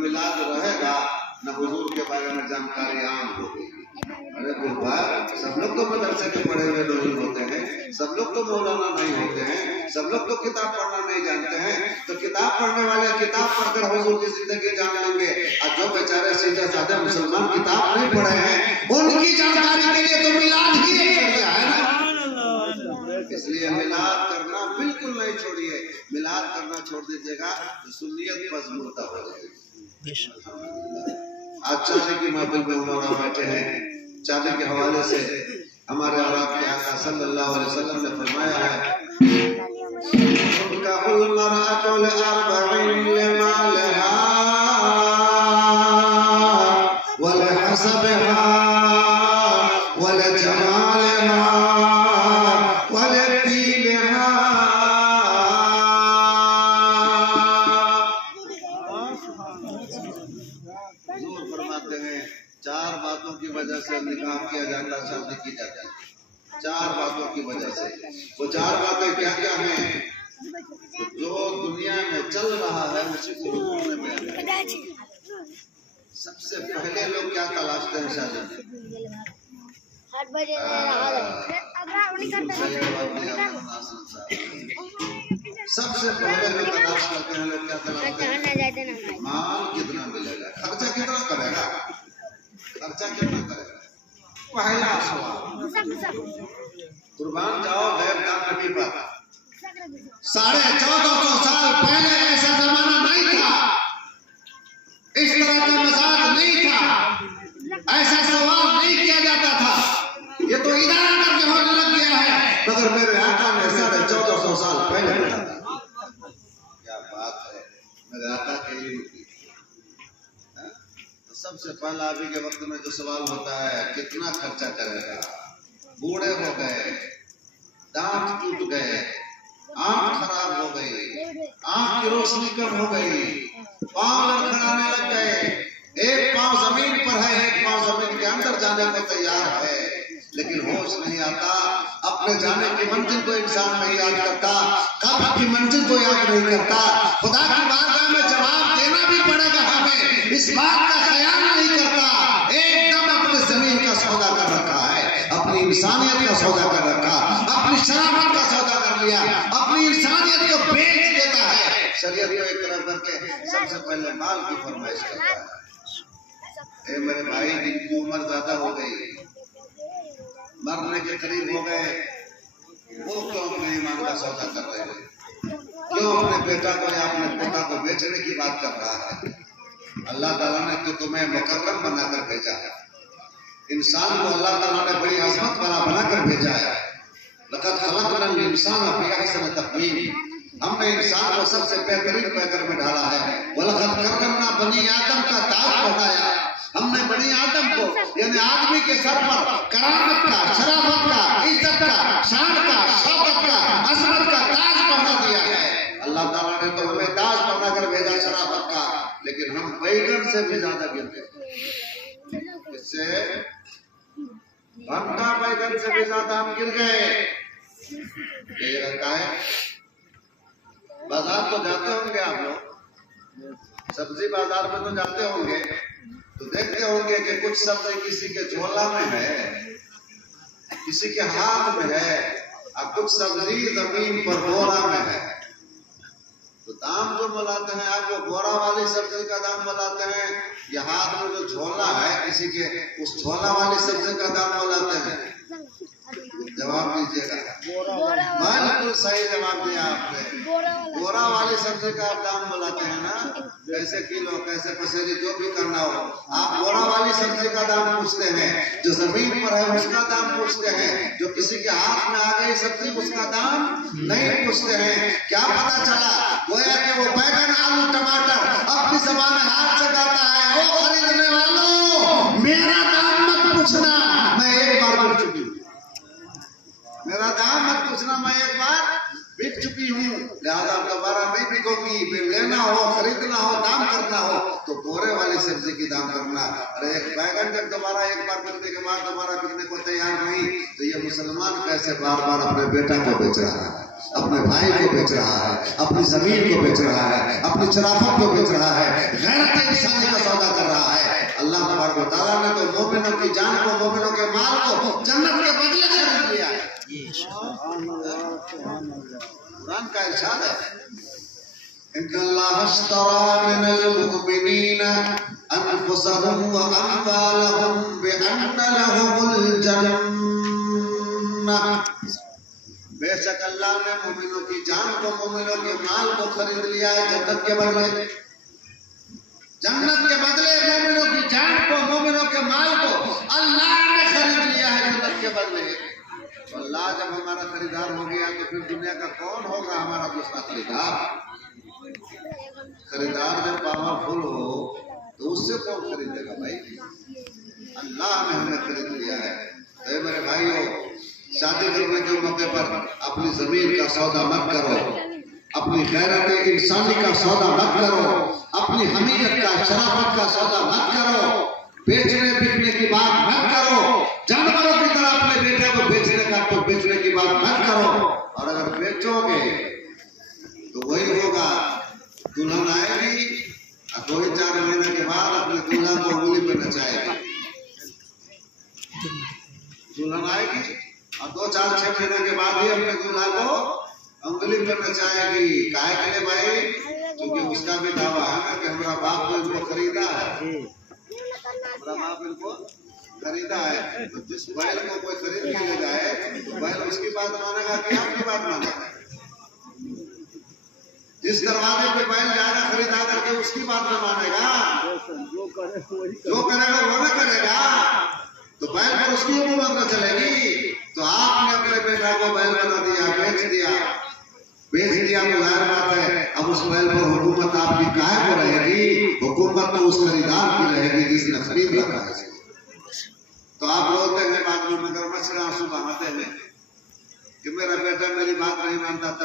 मिलाद रहेगा न हुजूर के बारे में जानकारी आम होगी। अरे गुरुवार सब लोग तो मदरसे के पढ़े हुए लोग होते हैं, सब लोग तो मौलाना नहीं होते हैं, सब लोग तो किताब पढ़ना नहीं जानते हैं। तो किताब पढ़ने वाले किताब पढ़कर हुजूर की जिंदगी जान लेंगे, और जो बेचारे सीधे साधे मुसलमान किताब नहीं पढ़े हैं उनकी जानकारी के लिए तो मिलाद ही एक जरिया है ना। इसलिए मिलाद करना बिल्कुल नहीं छोड़िए। मिलाद करना छोड़ दीजिएगा तो सुन्नियत मजबूत हो जाएगी। आज चाले की महफिल में हमारा बैठे हैं, चाले के हवाले से हमारे आपके आका सल्लल्लाहु अलैहि वसल्लम ने फरमाया है निकाह किया जाता, शादी की जाती है चार बातों की वजह से। वो चार बातें क्या क्या हैं? जो दुनिया में चल रहा है उसी को हुजूर ने बयान किया। सबसे पहले लोग क्या तलाशते हैं शादी में? सबसे पहले लोग तलाश करते हैं, लोग क्या तलाशते हैं? माल कितना मिलेगा, खर्चा कितना करेगा, खर्चा कितना करेगा, पहला सवाल। कुर्बान जाओ गैर का नबी पर 1450 साल पहले ऐसा जमाना नहीं था, इस तरह का मजाक नहीं था, ऐसा सवाल नहीं किया जाता था। ये तो इदारा करके होने लग गया है, मगर मेरे आका ने 1450 साल पहले बताया। क्या बात है, मेरे आका के लिए। सबसे पहला अभी के वक्त में जो सवाल होता है कितना खर्चा करेगा। बूढ़े हो गए, दांत टूट गए, आंख खराब हो गई, आंख की रोशनी कम हो गई, पांव लड़खड़ाने लग गए, एक पांव जमीन पर है, एक पांव जमीन के अंदर जाने को तैयार है, लेकिन होश नहीं आता। अपने जाने की मंजिल को इंसान नहीं याद करता, कब्र की मंजिल को याद नहीं करता। खुदा की बारगाह में जवाब देना भी पड़ेगा हमें, इस बात का ख्याल नहीं करता। एकदम अपने जमीन का सौदा कर रखा है, अपनी इंसानियत का सौदा कर रखा, अपनी शराफत का सौदा कर लिया, अपनी इंसानियत को बेच देता है। शरीयत को एक तरफ करके सबसे पहले माल की फरमाइश करता है। मेरे भाई जिनकी उम्र ज्यादा हो गई, मरने के करीब हो गए, वो क्यों अपने ईमान का सौदा कर रहे हैं? क्यों अपने बेटा को या अपने पोता को बेचने की बात कर रहा है? अल्लाह ताला ने तो तुम्हें मुकर्रम बनाकर भेजा है, इंसान को अल्लाह ताला ने बड़ी अजमत बनाकर भेजा है। लक़द खलक़नल इंसान फी अहसनि तक़वीम, हमने इंसान को सबसे बेहतरीन पैकर में ढाला है। वलक़द कर्रमना बनी आदम का ताज बढ़ाया, हमने बनी आदम को यानी आदमी के सर पर करामत का, शराफत का, इज्जत का, शान का, शौकत का, अजमत का ताज पहना दिया है। अल्लाह ताला ने तो हमें ताज पहना कर भेजा शराफत का, लेकिन हम बैगन से भी ज्यादा गिरते हैं। इससे भंटा बैगन से भी ज्यादा हम गिर गए। ये रखा है। बाजार तो जाते होंगे आप लोग, सब्जी बाजार में तो जाते होंगे, तो देखते होंगे कि कुछ सब्जी किसी के झोला में है, किसी के हाथ में है, और कुछ सब्जी जमीन पर बोरा में है। तो दाम जो मिलाते हैं आप, वो बोरा वाली सब्जी का दाम मिलाते हैं, या हाथ में जो झोला है किसी के, उस झोला वाली सब्जी का दाम मिलाते हैं? जवाब दीजिएगा। बिल्कुल सही जवाब दिया आपने। बोरा वाली सब्जी का आप दाम मिलाते हैं ना, कैसे किलो, कैसे पसेरी, जो भी करना हो, आप बोरा वाली सब्जी का दाम पूछते हैं। जो जमीन पर है उसका दाम पूछते हैं, जो किसी के हाथ में आ गई सब्जी उसका दाम नहीं पूछते हैं। क्या पता चला? गोया कि वो बैगन, आलू, टमाटर अपनी जबान में हाथ चढ़ाता है। वो खरीदने वालों, मेरा दाम मत पूछना, मैं एक बार बिक चुकी हूँ। मेरा दाम मत पूछना, मैं एक बार बिक चुकी हूँ, लिहाजा दोबारा नहीं बिकोगी। फिर लेना हो, खरीदना हो, दाम करना हो तो बोरे वाली सब्जी की दाम करना। अरे एक बैगन जब दोबारा एक बार बिकने के बाद दोबारा बिकने को तैयार नहीं, तो ये मुसलमान कैसे बार बार अपने बेटा को बेच रहा है, अपने भाई को बेच रहा है, अपनी जमीन को बेच रहा है, अपनी शराफत को बेच रहा है, गैरत इंसान تعالیٰ نے تو مومنوں کی جان کو، مومنوں کے مال کو جنت کے بدلے خرید لیا ہے۔ قرآن کا ارشاد ہے ان اللہ اشترى من المؤمنین انفسهم واموالهم بان لهم الجنہ، بے شک اللہ نے مومنوں کی جان کو، مومنوں کے مال کو خرید لیا ہے جنت کے بدلے۔ جنت کے بدلے مومنوں کی جان کو، مومنوں کے مال کو اللہ نے خرید لیا ہے جنت کے بدلے۔ تو اللہ جب ہمارا خریدار ہو گیا تو پھر دنیا کا کون ہوگا ہمارا دوسرا خریدار؟ خریدار جب پاورفل ہو تو اس سے کون خریدے گا بھائی؟ اللہ نے ہمیں خرید لیا ہے۔ اے میرے بھائیو، شادی کرنے کے موقع پر اپنی زمین کا سودا مت کرو، اپنی غیرت انسانی کا سودا مت کرو، اپنی حمیت کا، شرافت کا سودا مت کرو، بیچنے بکنے کی بات مت کرو، جانوروں کی طرح اپنے بیٹے کو بیچنے کی بات مت کرو۔ اور اگر بیچو گے تو وہی ہوگا، دلہن آئے گی اور 2-4 مہینے کے بعد اپنے دلہا کو انگلی پہ نچائے گی۔ دلہن آئے گی اور 2-4-6 مہینے کے بعد ہی اپنے دلہا کو انگلی پہ نچائے گی۔ کائے کے لیے بھائی؟ کیونکہ اس کا بھی دعویٰ ہے نا کہ ہمارا باپ کو ان کو خریدا ہے، ہمارا باپ ان کو خریدا ہے۔ تو جس بیل کو کوئی خرید کے لے جائے تو بیل اس کی بات مانے گا کہ آپ کی بات مانے گا؟ جس دروازے پہ بیل جائے گا خریدا کر کے اس کی بات نہ مانے گا، جو کرے گا وہ نہ کرے گا، تو بیل پر اس کی حکومت نہ چلے گی۔ تو آپ نے اپنے بیٹا کو بیل بنا دیا، بیچ دیا تو ظاہر بات ہے اب اس بیل پر حکومت آپ کی کائے کو رہے گی؟ حکومت تو اس خریدار کی رہے گی جس نے خرید رکھا ہے۔ تو آپ بولتے ہیں بعد میں مگر مچھر آنسو بہاتے ہیں کہ میرا بیٹا میری بات نہیں مانتا تھا۔